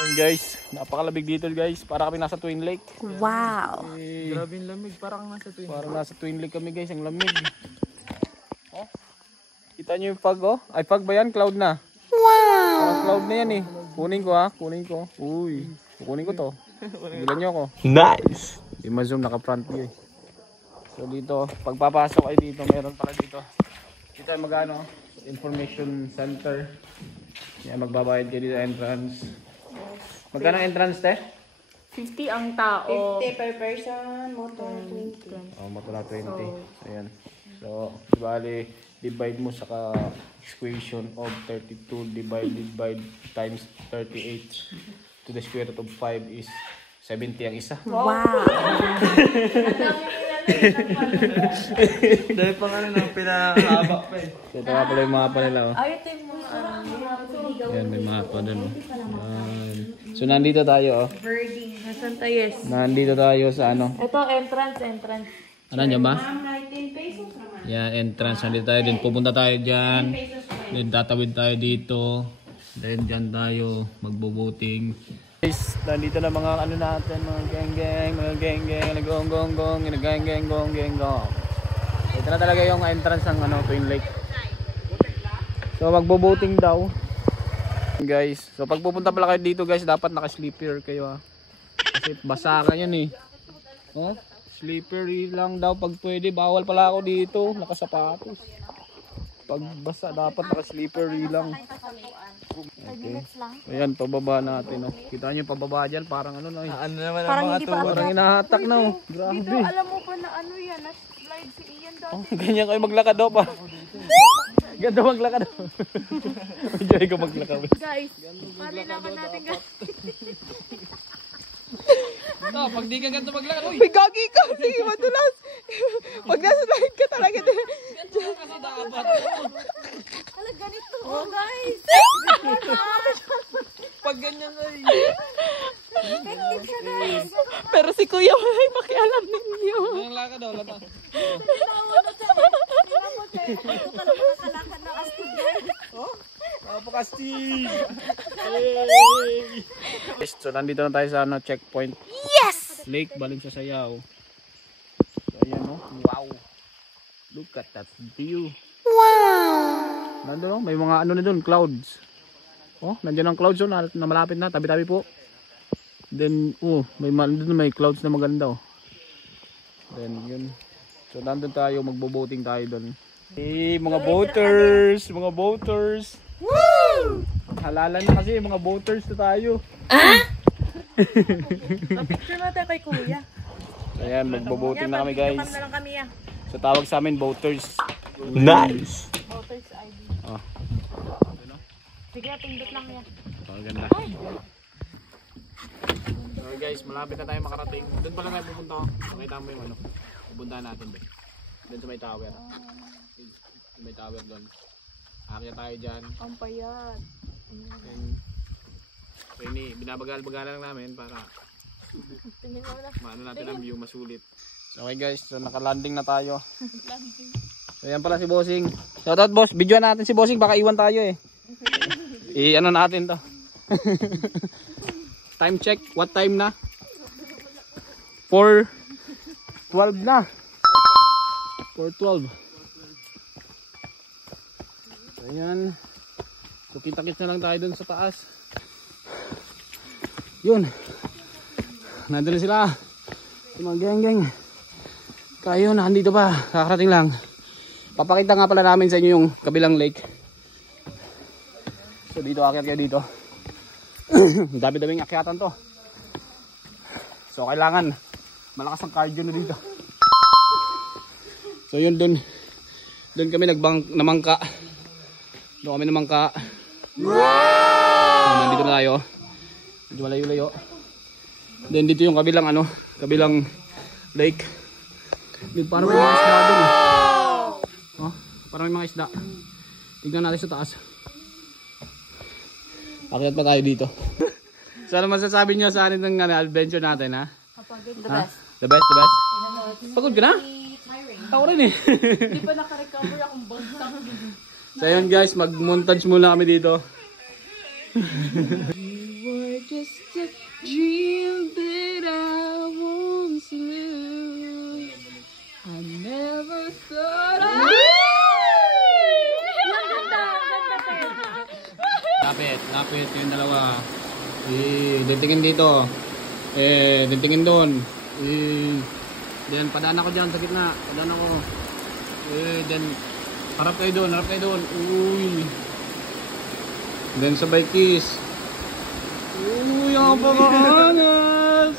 Ayan guys, napakalabig dito guys. Para kami nasa Twin Lake. Wow! Grabe yung lamig, parang nasa Twin Lake. Parang nasa Twin Lake kami guys, ang lamig. Oh. Kita nyo yung fog oh? Ay fog ba yan? Cloud na. Wow! Parang cloud na yan eh. Kunin ko ha, kunin ko. Uy, kunin ko to. Bilan nyo ako. Nice! I-zoom naka-front view eh. So dito, pagpapasok ay dito, meron pala dito. Dito ay magano, information center. Yan, magbabayad kayo dito entrance. Magkano entrance te? 50 ang tao. 50 per person, motor 20. Oh, motor 20. Ayan. So, bali, divide mo sa equation of 32 divided by times 38 to the square root of 5 is 70 ang isa. Wow! Dahil pang ano nang pinahaba pa eh. So, ito nga pala yung mapa nila. Oh. Ay, ito yung mga Ayan, may mapa dun. Oh. So, nandito tayo. Oh. birding. Nasaan tayo? Yes. Nandito tayo sa ano. Ito, entrance. Ano nyo ba? Ma'am, 19 pesos naman. Yan, entrance. Nandito tayo din. Pupunta tayo dyan. Then, tatawid tayo dito. Then, dyan tayo magbo-voting. Guys, nandito na mga ano natin. Mga geng-geng. Nag-gong-gong-gong. Nag-geng-geng-gong-geng-gong. Ito na talaga yung entrance ng ano, Twin Lake. So, magbo-voting daw. Guys, so pag pupunta pala kayo dito guys, dapat naka-sleeper kayo ha. Kasi basa ka yan eh. Oh, slippery lang daw pag pwede. Bawal pala ako dito, nakasapatos. Pag basa dapat naka-slippery lang. Okay. Ayan, pababa natin oh. Kita niyo pababa diyan, parang ano na. Ano naman Parang ang mga hindi pa tuwa. Parang inahatak na oh. Grabe. Dito, alam mo pa na ano yan, na-slide si Ian dati. Oh, ganyan kayo maglakad oh pa. Ganda maglakad oh. Enjoy ko maglakad. Guys, palilaban natin guys. No, pag di ka ganito maglakad, uy. May gagi ka! Hindi madulas! Pag nasa slide ka talaga din. Kasi dapat. Alam, ganito. Oh, guys. Pag ganyan ay. Effective siya, guys. Pero si Kuya wala yung pakialam ninyo. Ang lakad daw, lakad. Ito ka lang makakalakad na astig guys. Napakastig! So, nandito na tayo sa ano, checkpoint. Yes! Lake Baling sa Sayaw. So, ayan o. Wow! Look at that view. Wow! Nandun o, may mga ano na dun, clouds. Oh, nandiyan ang clouds o, na malapit na, tabi-tabi po. Then, nandun may clouds na maganda o. Then, yun. So, nandun tayo, magbo-boating tayo dun. Hey, mga boaters! Mga boaters! Woo! Halalan na kasi, mga boaters na tayo. Picture natin kay Kuya. So, ayan, magbo-boating na kami guys. Na lang kami So, tawag sa amin, boaters. Nice! Voters ID. Oh, Sige, pindot lang yan. oh ganda. So guys, malapit na tayo makarating. Doon pala tayo pupunta ko. Makita mo yung ano. Pupuntahan natin doon. Doon sa may tower. May tower doon. Akyat tayo dyan. Ang payat. So ini, binabagal-bagalan lang namin para Tingnan mo na. maano natin ang view, masulit. So okay guys, so naka-landing na tayo. So yan pala si Bossing. Shoutout boss, videoan natin si Bossing, baka iwan tayo eh. I-ano natin to. Time check, what time na? 4:12 na. 4:12. Ayan. So kita-kits na lang tayo dun sa taas. Yun. Nandun na sila. Mga geng-geng. Kayo na, andito pa. Kakarating lang. Papakita nga pala namin sa inyo yung kabilang lake. So dito, akyat kayo dito. Dami-daming akyatan to. So kailangan malakas ang cardio na dito. So yun, dun kami namangka. Doon kami namangka. Wow! So, nandito na tayo. Medyo malayo-layo. Then dito yung kabilang lake. Dito parang may mga isda doon. Oh, parang may mga isda. Tignan natin sa taas. Akyat pa tayo dito. So ano masasabi nyo sa atin ng adventure natin ha? The best. The best, the best? Pagod ka na? Ako rin eh. Hindi pa nakarecover akong bagsak. So yun guys, mag-montage muna kami dito. just a dream that I once knew. I never thought I... Lapit yung dalawa. Dintingin dito. Dintingin doon. Then padaan ako dyan sa gitna. Padaan ako. Then harap kayo doon. Uy. Then sabay kiss. Uy, ang pakaangas.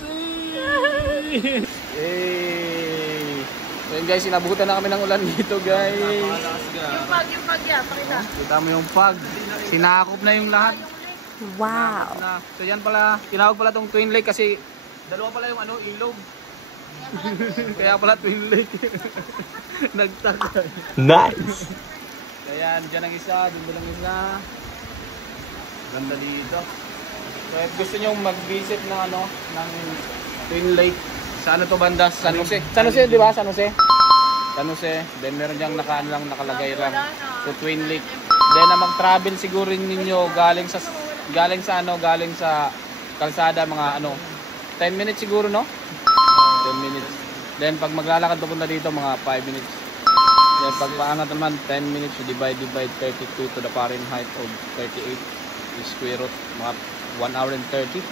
So yun guys, sinabutan na kami ng ulan dito guys. Yung pag yan, pakita. Kita mo yung pag. Sinakop na yung lahat. Wow. So yan pala, tinawag pala tong Twin Lake kasi dalawa pala yung ilog. Kaya pala Twin Lake. Nagtagay. Nice. Kaya dyan ang isa, doon lang isa. Ganda dito. So if gusto nyo mag-visit ng ng Twin Lake, sa ano to banda? San Jose. San Jose, di ba? San Jose. San Jose. Then meron diyang nakalagay lang. So Twin Lake. Then na mag-travel siguro ninyo galing sa kalsada mga 10 minutes siguro, no? 10 minutes. Then pag maglalakad papunta dito mga 5 minutes. Then pag paangat naman 10 minutes, so divide 32 to the Fahrenheit of 38 is square root mga 1 hour and 30.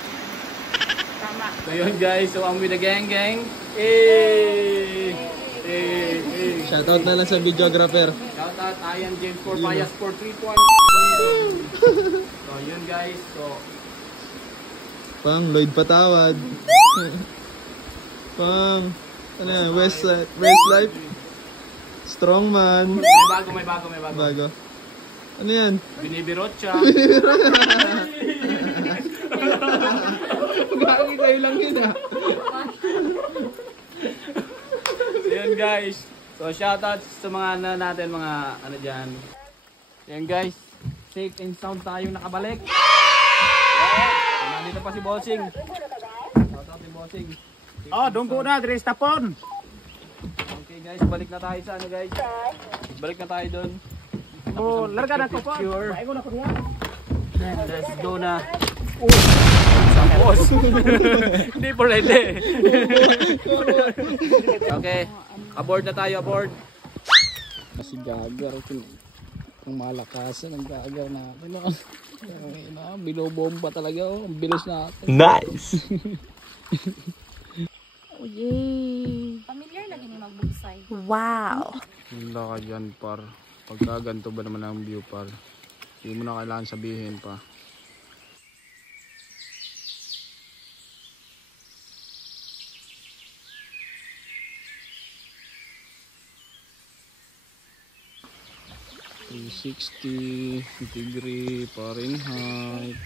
Tama. So yun guys, so I'm with the gang. Shoutout na lang sa videographer. Shout out Ian James for Payas for 3 points. So yun guys, so Pang Lloyd Patawad. Pang ano yan? Westlife. Strongman. may bago. Bago. Ano yan? Binibirotcha. Gagi kayo lang yun ah. So yun guys. So shoutout sa mga natin mga dyan. So yun guys. Safe and sound tayong nakabalik. So, nandito pa si Bossing. Shoutout si Bossing. Dunggo na, Dres Tapon. Okay guys, balik na tayo sa guys. Balik na tayo doon. Larga na ko po. Picture. Maigo na ko niya. Then let's go na. Boss. Hindi po ready. Okay, aboard na tayo, aboard. Si Gagar, ang malakasan ng Gagar natin. Binobomba talaga, ang bilis natin. Nice. Oh, yay. Familiar lagi ni magbugsay. Wow. Wala ka dyan par. Pagka ganito ba naman ang view par. Hindi mo na kailangan sabihin pa. .60 degree Fahrenheit.